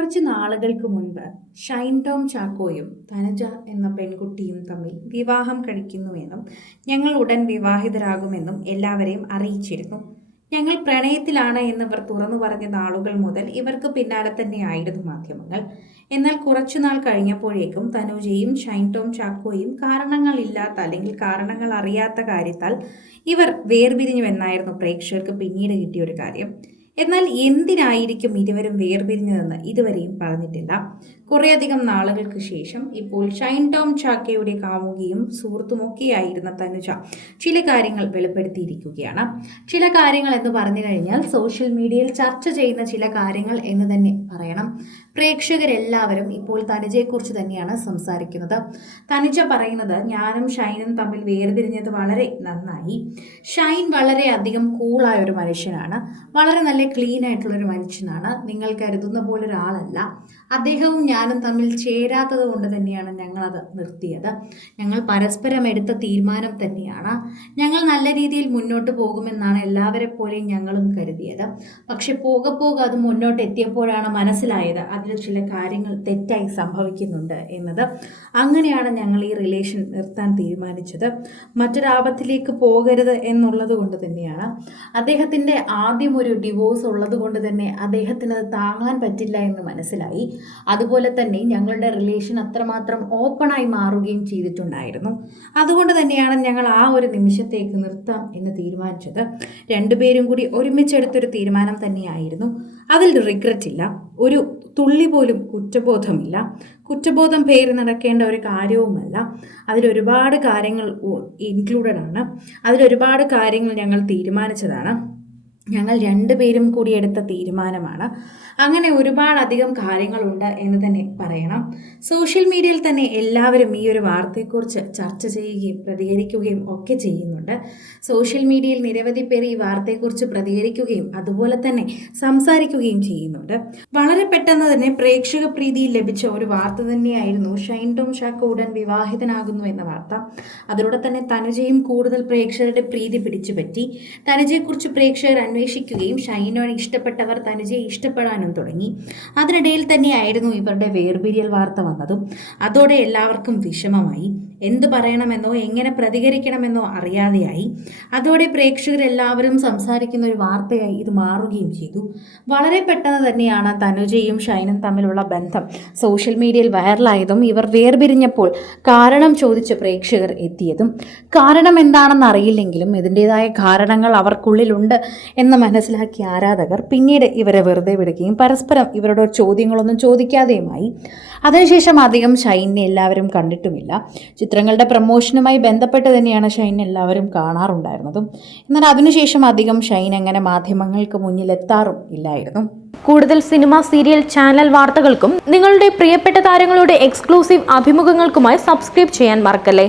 കുറച്ച് നാളുകൾക്ക് മുൻപ് ഷൈൻ ടോം ചാക്കോയും തനുജ എന്ന പെൺകുട്ടിയും തമ്മിൽ വിവാഹം കഴിക്കുന്നുവെന്നും ഞങ്ങൾ ഉടൻ വിവാഹിതരാകുമെന്നും എല്ലാവരെയും അറിയിച്ചിരുന്നു. ഞങ്ങൾ പ്രണയത്തിലാണ് എന്നിവർ തുറന്നു പറഞ്ഞ നാളുകൾ മുതൽ ഇവർക്ക് പിന്നാലെ തന്നെയായിരുന്നു മാധ്യമങ്ങൾ. എന്നാൽ കുറച്ചുനാൾ കഴിഞ്ഞപ്പോഴേക്കും തനുജയും ഷൈൻ ടോം ചാക്കോയും കാരണങ്ങളില്ലാത്ത അല്ലെങ്കിൽ കാരണങ്ങൾ അറിയാത്ത കാര്യത്താൽ ഇവർ വേർപിരിഞ്ഞുവെന്നായിരുന്നു പ്രേക്ഷകർക്ക് പിന്നീട് കിട്ടിയ ഒരു കാര്യം. എന്നാൽ എന്തിനായിരിക്കും ഇരുവരും വേർപിരിഞ്ഞതെന്ന് ഇതുവരെയും പറഞ്ഞിട്ടില്ല. കുറേയധികം നാളുകൾക്ക് ശേഷം ഇപ്പോൾ ഷൈൻ ടോം ചാക്കോയുടെ കാമുകിയും സുഹൃത്തുമൊക്കെയായിരുന്ന തനുജ ചില കാര്യങ്ങൾ വെളിപ്പെടുത്തിയിരിക്കുകയാണ്. ചില കാര്യങ്ങൾ എന്ന് പറഞ്ഞു കഴിഞ്ഞാൽ സോഷ്യൽ മീഡിയയിൽ ചർച്ച ചെയ്യുന്ന ചില കാര്യങ്ങൾ എന്ന് തന്നെ പറയണം. പ്രേക്ഷകരെല്ലാവരും ഇപ്പോൾ തനുജയെക്കുറിച്ച് തന്നെയാണ് സംസാരിക്കുന്നത്. തനുജ പറയുന്നത്, ഞാനും ഷൈനും തമ്മിൽ വേർപിരിഞ്ഞത് വളരെ നന്നായി. ഷൈൻ വളരെ അധികം കൂളായ ഒരു മനുഷ്യനാണ്, വളരെ നല്ല ക്ലീൻ ആയിട്ടുള്ളൊരു മനുഷ്യനാണ്. നിങ്ങൾ കരുതുന്ന പോലെ ഒരാളല്ല. അദ്ദേഹവും ഞാനും തമ്മിൽ ചേരാത്തത് കൊണ്ട് തന്നെയാണ് ഞങ്ങളത് നിർത്തിയത്. ഞങ്ങൾ പരസ്പരം എടുത്ത തീരുമാനം തന്നെയാണ്. ഞങ്ങൾ നല്ല രീതിയിൽ മുന്നോട്ട് പോകുമെന്നാണ് എല്ലാവരെ പോലെയും ഞങ്ങളും കരുതിയത്. പക്ഷെ പോകെ അത് മുന്നോട്ട് എത്തിയപ്പോഴാണ് മനസ്സിലായത് അതിൽ ചില കാര്യങ്ങൾ തെറ്റായി സംഭവിക്കുന്നുണ്ട് എന്നത്. അങ്ങനെയാണ് ഞങ്ങൾ ഈ റിലേഷൻ നിർത്താൻ തീരുമാനിച്ചത്. മറ്റൊരാപത്തിലേക്ക് പോകരുത് എന്നുള്ളത് കൊണ്ട് തന്നെയാണ്. അദ്ദേഹത്തിൻ്റെ ആദ്യം ഒരു ഡിവോഴ്സ് ഉള്ളത് കൊണ്ട് തന്നെ അദ്ദേഹത്തിന് അത് താങ്ങാൻ പറ്റില്ല എന്ന് മനസ്സിലായി. അതുപോലെ തന്നെ ഞങ്ങളുടെ റിലേഷൻ അത്രമാത്രം ഓപ്പണായി മാറുകയും ചെയ്തിട്ടുണ്ടായിരുന്നു. അതുകൊണ്ട് തന്നെയാണ് ഞങ്ങൾ ആ ഒരു നിമിഷത്തേക്ക് നിർത്താം എന്ന് തീരുമാനിച്ചത്. രണ്ടുപേരും കൂടി ഒരുമിച്ചെടുത്തൊരു തീരുമാനം തന്നെയായിരുന്നു. അതിൽ റിഗ്രറ്റ് ഇല്ല, ഒരു തുള്ളി പോലും കുറ്റബോധമില്ല. കുറ്റബോധം പേര് നടക്കേണ്ട ഒരു കാര്യവുമല്ല. അതിലൊരുപാട് കാര്യങ്ങൾ ഇൻക്ലൂഡഡ് ആണ്. അതിലൊരുപാട് കാര്യങ്ങൾ ഞങ്ങൾ തീരുമാനിച്ചതാണ്. ഞങ്ങൾ രണ്ടുപേരും കൂടി എടുത്ത തീരുമാനമാണ്. അങ്ങനെ ഒരുപാടധികം കാര്യങ്ങളുണ്ട് എന്ന് തന്നെ പറയണം. സോഷ്യൽ മീഡിയയിൽ തന്നെ എല്ലാവരും ഈ ഒരു വാർത്തയെക്കുറിച്ച് ചർച്ച ചെയ്യുകയും പ്രതികരിക്കുകയും ഒക്കെ ചെയ്യുന്നുണ്ട്. സോഷ്യൽ മീഡിയയിൽ നിരവധി പേർ ഈ വാർത്തയെക്കുറിച്ച് പ്രതികരിക്കുകയും അതുപോലെ തന്നെ സംസാരിക്കുകയും ചെയ്യുന്നുണ്ട്. വളരെ പെട്ടെന്ന് തന്നെ പ്രേക്ഷക പ്രീതിയിൽ ലഭിച്ച ഒരു വാർത്ത തന്നെയായിരുന്നു ഷൈൻ ടോം ചാക്കോ ഉടൻ വിവാഹിതനാകുന്നു എന്ന വാർത്ത. അതിലൂടെ തന്നെ തനുജയും കൂടുതൽ പ്രേക്ഷകരുടെ പ്രീതി പിടിച്ചുപറ്റി. തനുജയെക്കുറിച്ച് പ്രേക്ഷകർ അന്വേഷിക്കുകയും ഷൈനോട് ഇഷ്ടപ്പെട്ടവർ തനുജയെ ഇഷ്ടപ്പെടാനും തുടങ്ങി. അതിനിടയിൽ തന്നെയായിരുന്നു ഇവരുടെ വേർപിരിയൽ വാർത്ത വന്നതും. അതോടെ എല്ലാവർക്കും വിഷമമായി. എന്തു പറയണമെന്നോ എങ്ങനെ പ്രതികരിക്കണമെന്നോ അറിയാതെയായി. അതോടെ പ്രേക്ഷകരെല്ലാവരും സംസാരിക്കുന്ന ഒരു വാർത്തയായി ഇത് മാറുകയും ചെയ്തു. വളരെ പെട്ടെന്ന് തന്നെയാണ് തനുജയും ഷൈനും തമ്മിലുള്ള ബന്ധം സോഷ്യൽ മീഡിയയിൽ വൈറലായതും ഇവർ വേർപിരിഞ്ഞപ്പോൾ കാരണം ചോദിച്ച് പ്രേക്ഷകർ എത്തിയതും. കാരണം എന്താണെന്ന് അറിയില്ലെങ്കിലും ഇതിൻ്റെതായ കാരണങ്ങൾ അവർക്കുള്ളിലുണ്ട് എന്ന് മനസ്സിലാക്കിയ ആരാധകർ പിന്നീട് ഇവരെ വെറുതെ വിടുകയും പരസ്പരം ഇവരുടെ ചോദ്യങ്ങളൊന്നും ചോദിക്കാതെയുമായി. അതിനുശേഷം അധികം ഷൈനെ എല്ലാവരും കണ്ടിട്ടുമില്ല. ചിത്രങ്ങളുടെ പ്രമോഷനുമായി ബന്ധപ്പെട്ട് തന്നെയാണ് ഷൈൻ എല്ലാവരും കാണാറുണ്ടായിരുന്നതും. എന്നാൽ അതിനുശേഷം അധികം ഷൈൻ അങ്ങനെ മാധ്യമങ്ങൾക്ക് മുന്നിൽ എത്താറും ഇല്ലായിരുന്നു. കൂടുതൽ സിനിമ, സീരിയൽ, ചാനൽ വാർത്തകൾക്കും നിങ്ങളുടെ പ്രിയപ്പെട്ട താരങ്ങളുടെ എക്സ്ക്ലൂസീവ് അഭിമുഖങ്ങൾക്കുമായി സബ്സ്ക്രൈബ് ചെയ്യാൻ മറക്കല്ലേ.